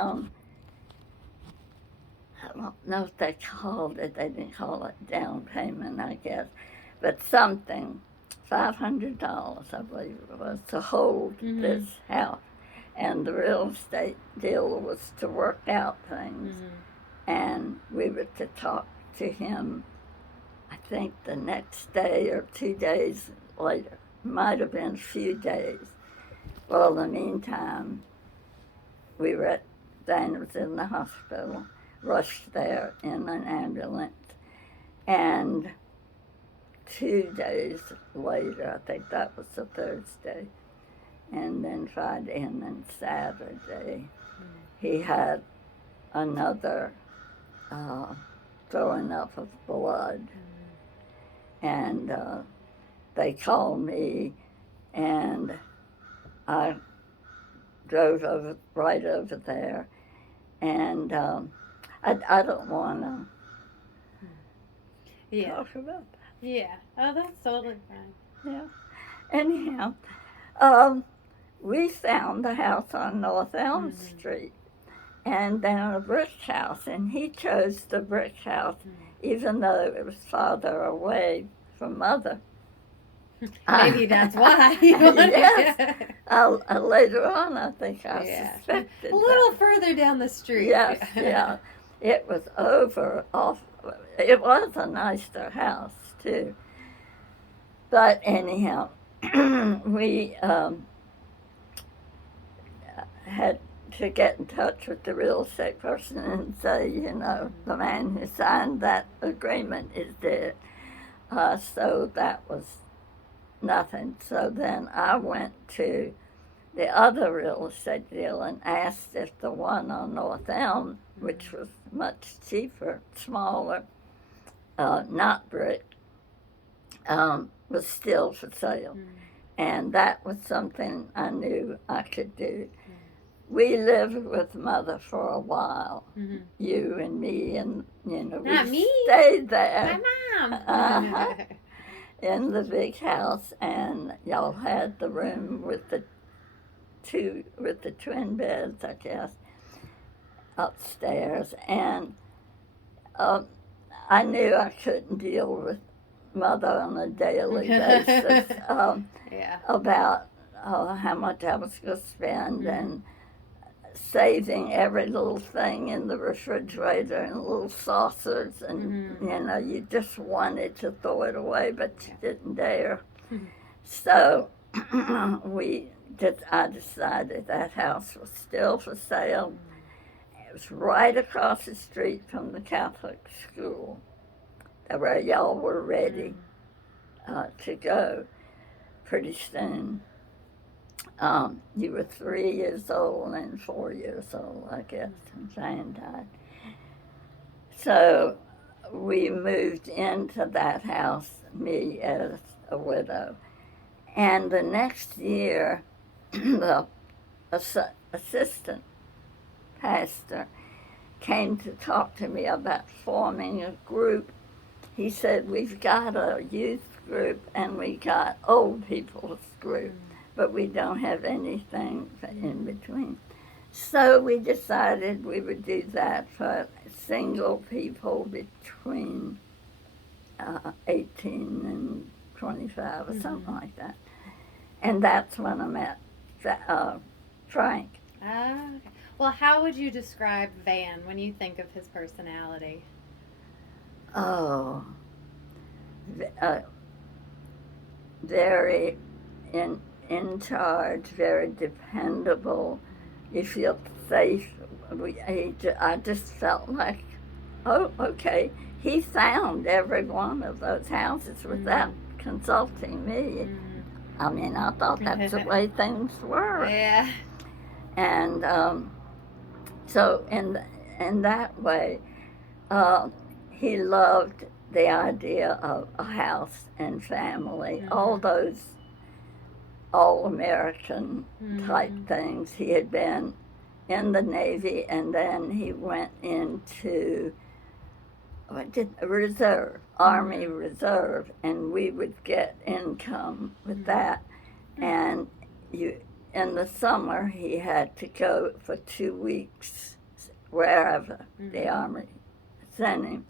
down, I don't know if they called it, they didn't call it down payment, I guess, but something, $500, I believe it was, to hold this house. And the real estate deal was to work out things. And we were to talk to him, I think the next day or 2 days later. Might have been a few days. Well, in the meantime, we were at, Dana was in the hospital, rushed there in an ambulance. And 2 days later, I think that was the Thursday, and then Friday and then Saturday, he had another throwing up of blood. And they called me, and I drove right over there. And I don't want to talk about that. Yeah. Oh, that's totally fine. Yeah. Anyhow, we found the house on North Elm Street, and then a brick house, and he chose the brick house, even though it was farther away from Mother. Maybe that's why. Yes. Later on, I think I suspected a little further down the street. Yes, yeah. It was it was a nicer house, too. But anyhow, we had to get in touch with the real estate person and say, the man who signed that agreement is dead. So that was nothing. So then I went to the other real estate deal and asked if the one on North Elm, which was much cheaper, smaller, not brick, was still for sale. And that was something I knew I could do. We lived with Mother for a while, you and me, and Not we me. stayed there. My mom. In the big house, and y'all had the room with the twin beds, I guess, upstairs. And I knew I couldn't deal with Mother on a daily basis about how much I was going to spend and saving every little thing in the refrigerator and little saucers, and you just wanted to throw it away, but you didn't dare. So I decided that house was still for sale. It was right across the street from the Catholic school, where y'all were ready to go pretty soon. You were 3 years old and 4 years old, I guess, when Jane died. So we moved into that house, me as a widow. And the next year, the assistant pastor came to talk to me about forming a group. He said, we've got a youth group and we got old people's group, but we don't have anything in between. So we decided we would do that for single people between 18 and 25 or something like that. And that's when I met Frank. Okay. Well, how would you describe Van when you think of his personality? Oh, very in charge, very dependable. You feel safe. I just felt like, oh, okay. He found every one of those houses without consulting me. I mean, I thought that's the way things were. Yeah. And so in that way, he loved the idea of a house and family, all those all-American type things. He had been in the Navy, and then he went into reserve, Army Reserve, and we would get income with that. And in the summer, he had to go for 2 weeks wherever the Army sent him.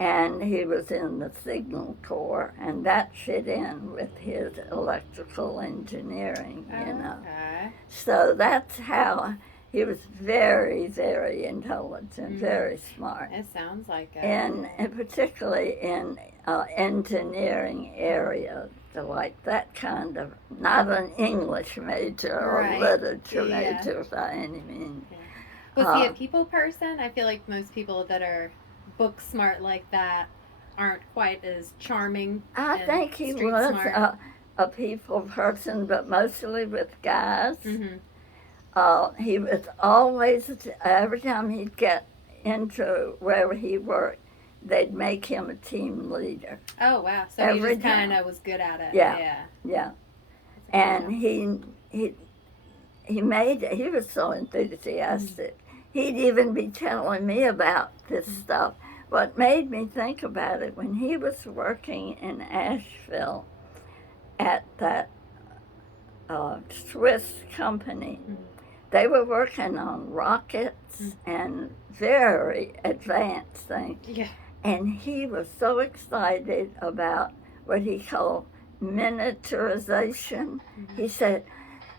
And he was in the Signal Corps, and that fit in with his electrical engineering, you know. Okay. So that's how he was very, very intelligent, very smart. It sounds like it. And particularly in engineering areas, like that kind of, not an English major or Right. literature Yeah. major by any means. Was he a people person? I feel like most people that are book smart like that aren't quite as charming. I and think he street was smart. a people person, but mostly with guys. Mm-hmm. He was always, every time he'd get into wherever he worked, they'd make him a team leader. Oh wow! So Every he just time. kind of was good at it. Yeah. Yeah. And That's he was so enthusiastic. He'd even be telling me about this stuff. What made me think about it, when he was working in Asheville at that Swiss company, they were working on rockets and very advanced things. Yeah. And he was so excited about what he called miniaturization. He said,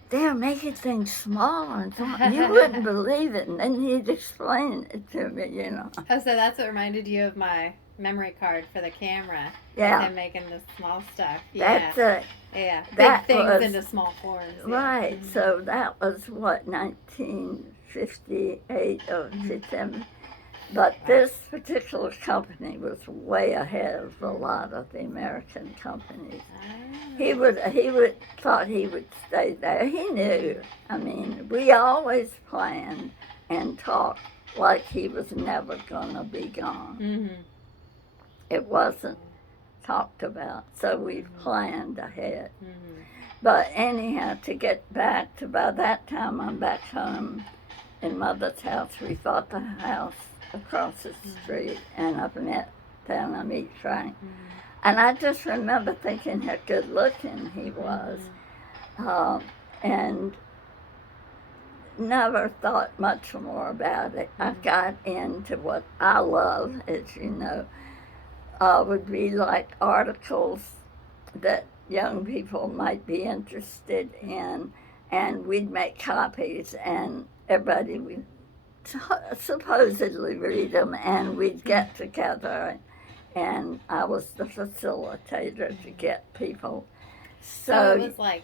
they're making things smaller and smaller. You wouldn't believe it. And then he'd explain it to me, you know. Oh, so that's what reminded you of my memory card for the camera. Yeah. Him making the small stuff. Yeah. That's it. Yeah. Big that things was- into small forms. Yeah. Right. So that was what, 1958 or 57. But this particular company was way ahead of a lot of the American companies. He would thought he would stay there. He knew. I mean, we always planned and talked like he was never gonna be gone. Mm-hmm. It wasn't talked about, so we planned ahead. Mm-hmm. But anyhow, to get back to, by that time I'm back home in Mother's house. We bought the house across the street, and I met down I meet Frank. And I just remember thinking how good looking he was, and never thought much more about it. I got into what I love, as you know, would be like articles that young people might be interested in, and we'd make copies, and everybody would supposedly read them, and we'd get together, and I was the facilitator to get people. So it was like,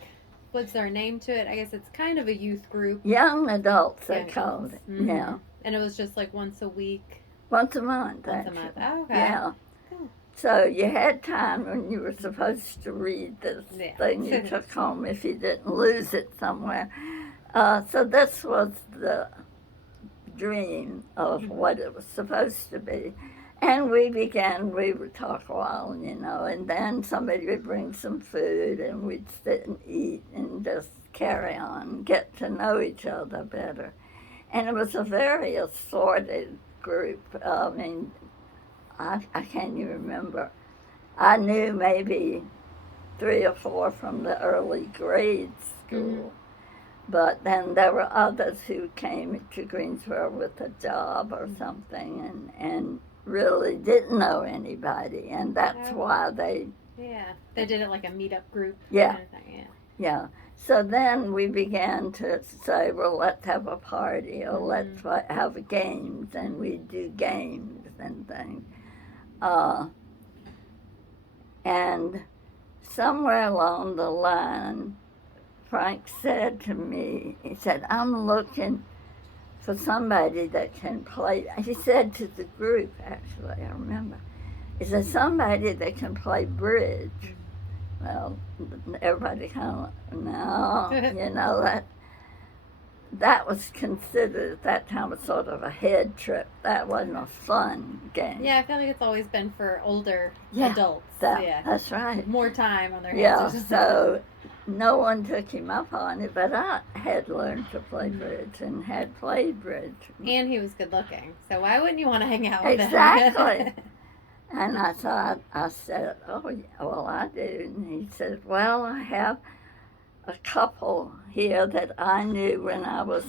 what's their name to it? I guess it's kind of a youth group. Young adults, they Young called it. adults. Mhm. Yeah, And it was just like once a week. once a month. Once a actually. month. Oh, okay. Yeah. Cool. So you had time when you were supposed to read this Yeah. thing you took home if you didn't lose it somewhere. So this was the dream of what it was supposed to be. And we would talk a while, you know, and then somebody would bring some food, and we'd sit and eat and just carry on, get to know each other better. And it was a very assorted group. I mean, I can't even remember. I knew maybe 3 or 4 from the early grade school. But then there were others who came to Greensboro with a job or something, and really didn't know anybody, and that's why they, Yeah. They did it like a meetup group. Yeah. Kind of thing. yeah. So then we began to say, well, let's have a party, or let's have games, and we'd do games and things. And somewhere along the line, Frank said to me, he said, I'm looking for somebody that can play. He said to the group, actually, I remember, he said, somebody that can play bridge. Well, everybody kind of, no, you know, that was considered at that time a sort of a head trip. That wasn't a fun game. Yeah, I feel like it's always been for older Yeah, adults. Yeah. That's right. More time on their hands. Yeah, or something. so no one took him up on it, but I had learned to play bridge and had played bridge. And he was good looking, so why wouldn't you want to hang out with him? Exactly. And I thought, I said, oh, yeah, well, I do. And he said, well, I have a couple here that I knew when I was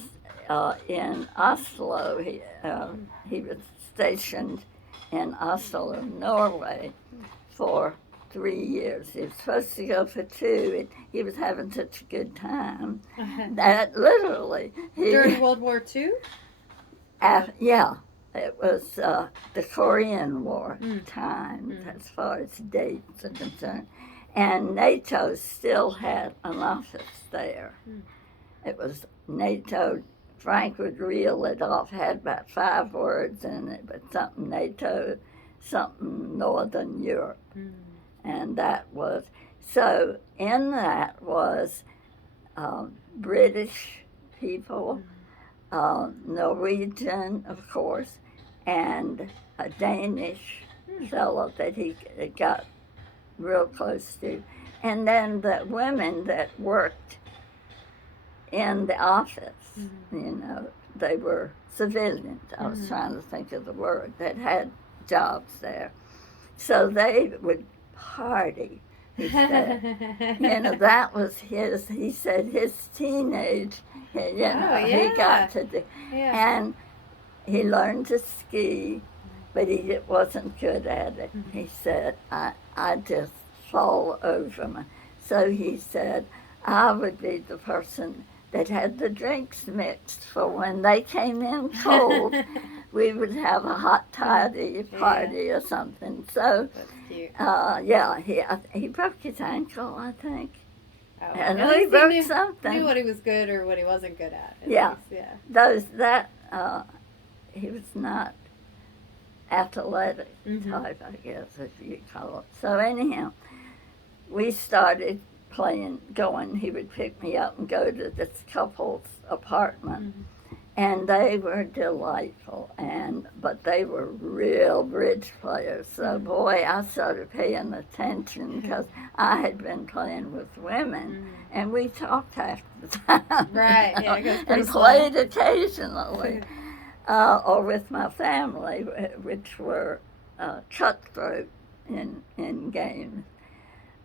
in Oslo. He was stationed in Oslo, Norway, for 3 years. He was supposed to go for two, and he was having such a good time that literally During World War II? Yeah, it was the Korean War times as far as dates are concerned. And NATO still had an office there. It was NATO. Frank would reel it off, had about 5 words in it, but something NATO, something Northern Europe. And that was, so in that was British people, Norwegian, of course, and a Danish fellow that he got real close to. And then the women that worked in the office, they were civilians. I was trying to think of the word, that had jobs there. So they would party, he said. That was he said his teenage, he got to do. Yeah. And he learned to ski, but he wasn't good at it. He said, I just fall over. So he said, I would be the person that had the drinks mixed for when they came in cold. We would have a hot toddy party or something. So, That's cute. He broke his ankle, I think. Oh, And at he least broke he something. knew what he was good or what he wasn't good at. Yeah. Least, yeah. He was not athletic Mhm. type, I guess, if you call it. So anyhow, we started going. He would pick me up and go to this couple's apartment, and they were delightful. But they were real bridge players. So boy, I started paying attention because I had been playing with women, and we talked half the time. Right, yeah, it goes pretty and slow. played occasionally. Or with my family, which were cutthroat in games,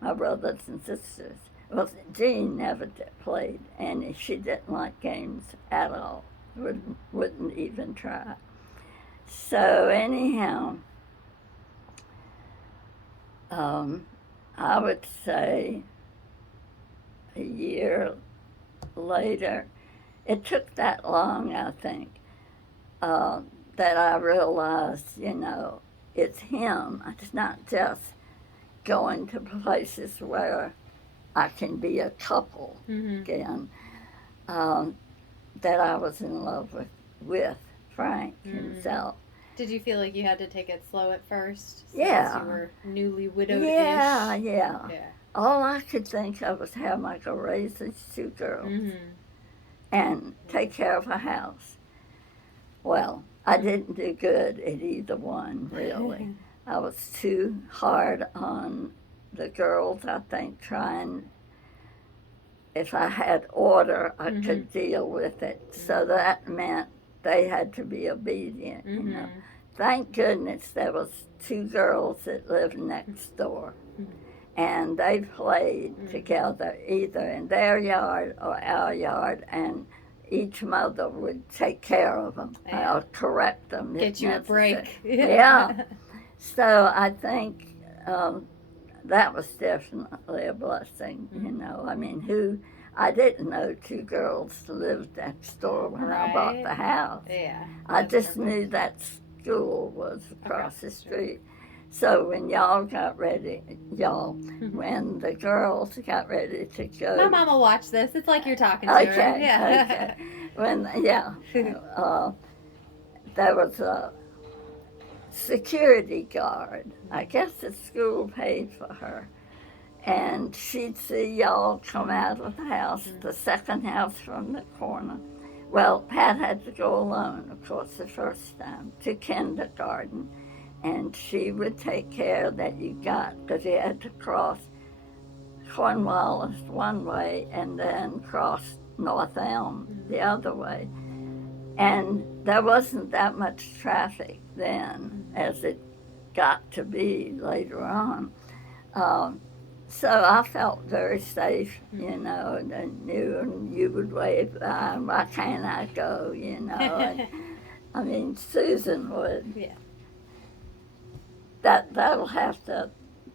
my brothers and sisters. Well, Jean never played, and she didn't like games at all. Wouldn't even try. So anyhow, I would say a year later, it took that long, I think. That I realized, it's him. It's not just going to places where I can be a couple again. That I was in love with Frank himself. Did you feel like you had to take it slow at first? Since Yeah. you were newly widowed-ish? Yeah. All I could think of was how am I going to raise these 2 girls and take care of a house. Well, I didn't do good at either one, really. I was too hard on the girls, I think, trying. If I had order, I could deal with it. So that meant they had to be obedient, Thank goodness there was 2 girls that lived next door. And they played together either in their yard or our yard, and each mother would take care of them or correct them. Get you a break. Yeah. So I think that was definitely a blessing, I mean, I didn't know 2 girls lived next door when I bought the house. Yeah. I just knew that school was across the street. So when when the girls got ready to go. My mom will watch this. It's like you're talking to her. Okay. There was a security guard. I guess the school paid for her. And she'd see y'all come out of the house, the second house from the corner. Well, Pat had to go alone, of course, the first time, to kindergarten. And she would take care that you because you had to cross Cornwallis one way and then cross North Elm the other way. And there wasn't that much traffic then as it got to be later on. So I felt very safe, you Mhm. know, and I knew and you would wave by, why can't I go, you know? And I mean, Susan would. Yeah. That'll have to,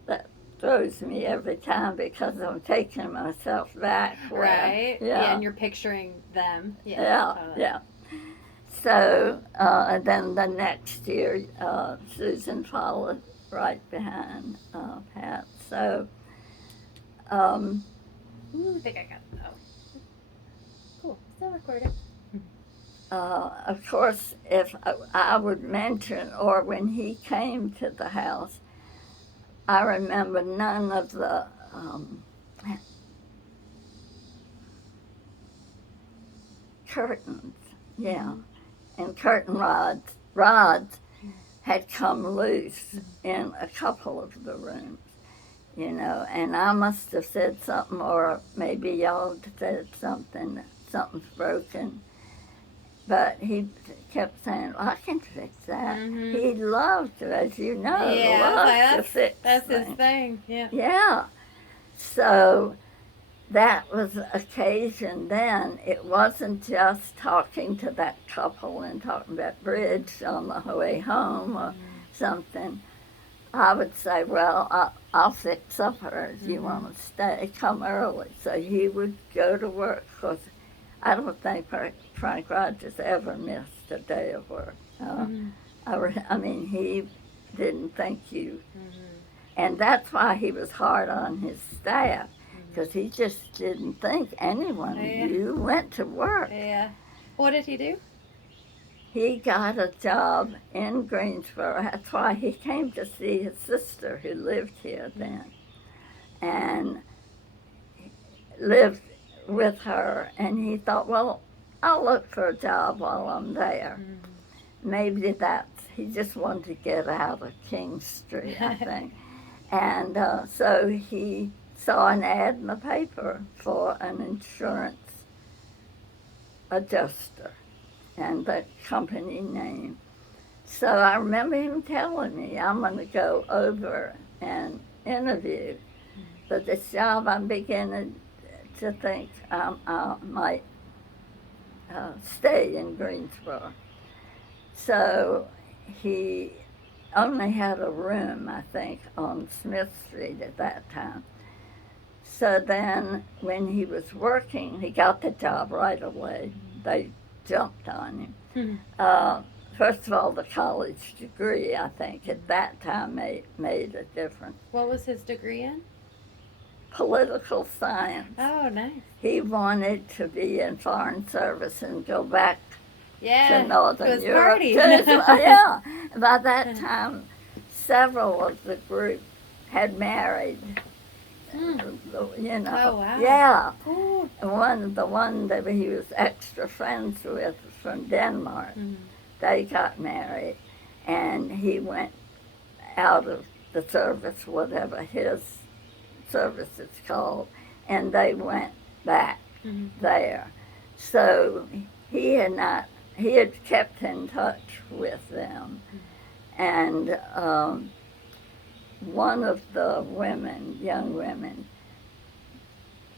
that throws me every time because I'm taking myself back where, Right. Yeah, yeah, and you're picturing them. Yeah. yeah, Totally. yeah. So, and then the next year, Susan followed right behind Pat. So, um, Ooh, I think I got it. Oh, cool. Still recording. of course, if I would mention, or when he came to the house, I remember none of the curtains, yeah, and curtain rods had come loose in a couple of the rooms, you know, and I must have said something, or maybe y'all said something, something's broken. But he kept saying, well, I can fix that. Mm-hmm. He loved to, as you know, Yeah, loved to fix that's his things. thing. Yeah. Yeah. So that was occasion then. It wasn't just talking to that couple and talking about bridge on the way home or something. I would say, well, I'll fix supper if you want to stay. Come early. So he would go to work because I don't think Frank Rogers ever missed a day of work. Mm-hmm. I mean, he didn't think you, Mm-hmm. and that's why he was hard on his staff, because he just didn't think anyone Yeah. you went to work. Yeah. What did he do? He got a job in Greensboro. That's why he came to see his sister who lived here then, and lived with her. And he thought, well, I'll look for a job while I'm there. Maybe he just wanted to get out of King Street, I think. And so he saw an ad in the paper for an insurance adjuster and the company name. So I remember him telling me, I'm going to go over and interview for this job. I'm beginning to think I might stay in Greensboro. So he only had a room, I think, on Smith Street at that time. So then when he was working, he got the job right away. They jumped on him. First of all, the college degree, I think, at that time made a difference. What was his degree in? Political science. Oh, nice. He wanted to be in foreign service and go back Yeah. to Northern It was Europe. party. Yeah. By that time, several of the group had married. You know. Oh, wow. Yeah. Cool. The one that he was extra friends with from Denmark, they got married, and he went out of the service, whatever his service is called, and they went back there. So he had kept in touch with them, and one of the women, young women,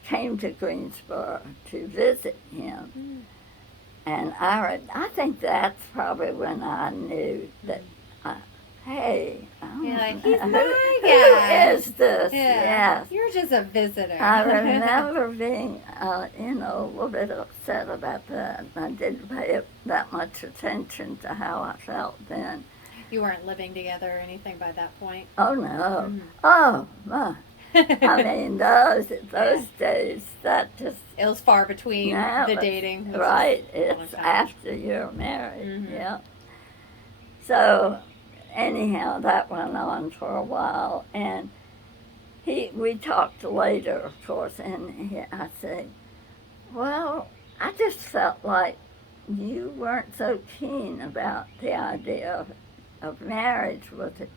came to Greensboro to visit him. And I think that's probably when I knew that, hey, You're like, he's who my guy. is this? Yeah. Yes. You're just a visitor. I remember being, a little bit upset about that. I didn't pay that much attention to how I felt then. You weren't living together or anything by that point? Oh, no. Oh, my. I mean, those days, that just... It was far between the dating. Right. It's after you're married, yeah. So, anyhow, that went on for a while, and we talked later, of course, and I said, well, I just felt like you weren't so keen about the idea of marriage. Was it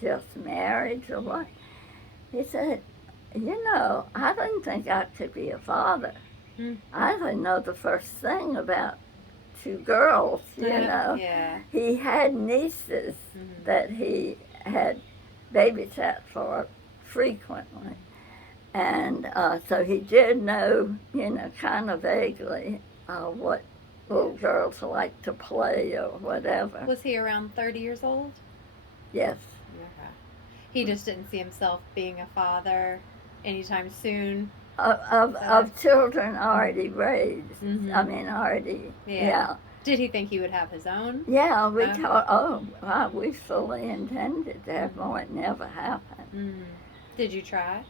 just marriage or what? He said, you know, I didn't think I could be a father. I didn't know the first thing about two girls, you know. Yeah. He had nieces that he had babysat for frequently. And so he did know, kind of vaguely what little girls like to play or whatever. Was he around 30 years old? Yes. Okay. He just didn't see himself being a father anytime soon. Of children already raised. Mhm. I mean, already, yeah. Did he think he would have his own? Yeah, we Okay. thought, wow, we fully intended to have more. It never happened. Mm. Did you try?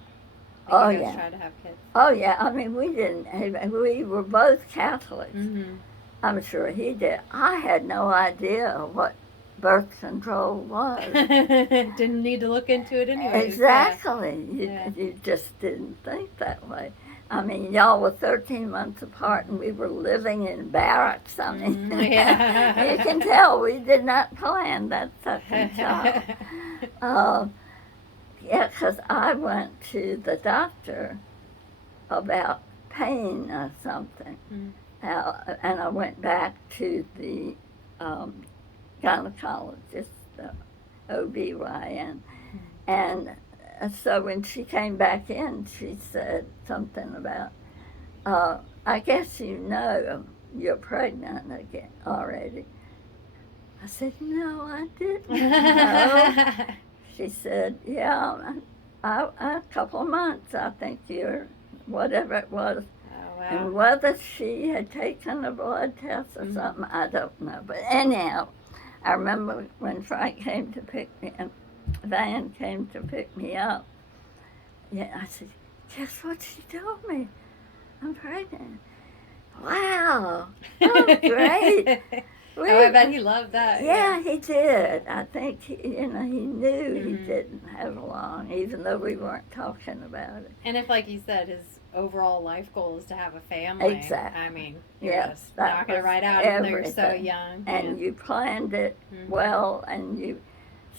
Oh, You guys yeah. tried to have kids? Oh, yeah, I mean, we were both Catholics. Mm-hmm. I'm sure he did. I had no idea what birth control was. Didn't need to look into it anyway. Exactly. Yeah. You just didn't think that way. I mean, y'all were 13 months apart and we were living in barracks. I mean, Yeah. you can tell we did not plan that second child. Yeah, because I went to the doctor about pain or something. Mm. And I went back to the gynecologist, the OBYN. And so when she came back in, she said something about, I guess you know you're pregnant again already. I said, no, I didn't know. She said, yeah, a couple of months, I think you're, whatever it was. Oh, wow. And whether she had taken a blood test or something, I don't know. But anyhow, I remember when Frank came to pick me up, Van came to pick me up. Yeah, I said, guess what she told me? I'm pregnant. Wow, oh, great. Oh, I bet he loved that. Yeah, he did. I think, he knew he Mhm. didn't have long, even though we weren't talking about it. And if, like you said, his overall life goal is to have a family. Exactly. I mean, you're Yes, just that knocking it was right out even though you're so everything. young. And you planned it Mhm. well, and you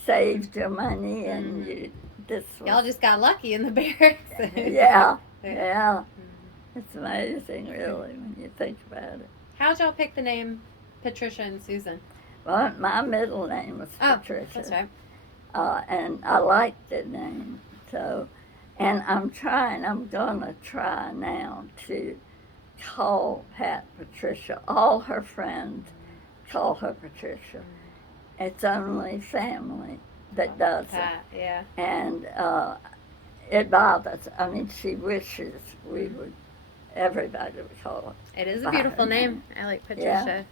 saved your money, and Mhm. this was, Y'all just got lucky in the barracks. yeah. Mhm. It's amazing, really, when you think about it. How'd y'all pick the name Patricia and Susan? Well, my middle name was Patricia. That's right. And I liked the name. So, and I'm gonna try now to call Pat Patricia. All her friends call her Patricia. It's only family that does it. Pat, yeah. And it bothers. I mean, she wishes we would, everybody would call it. It is a by beautiful her name. I like Patricia.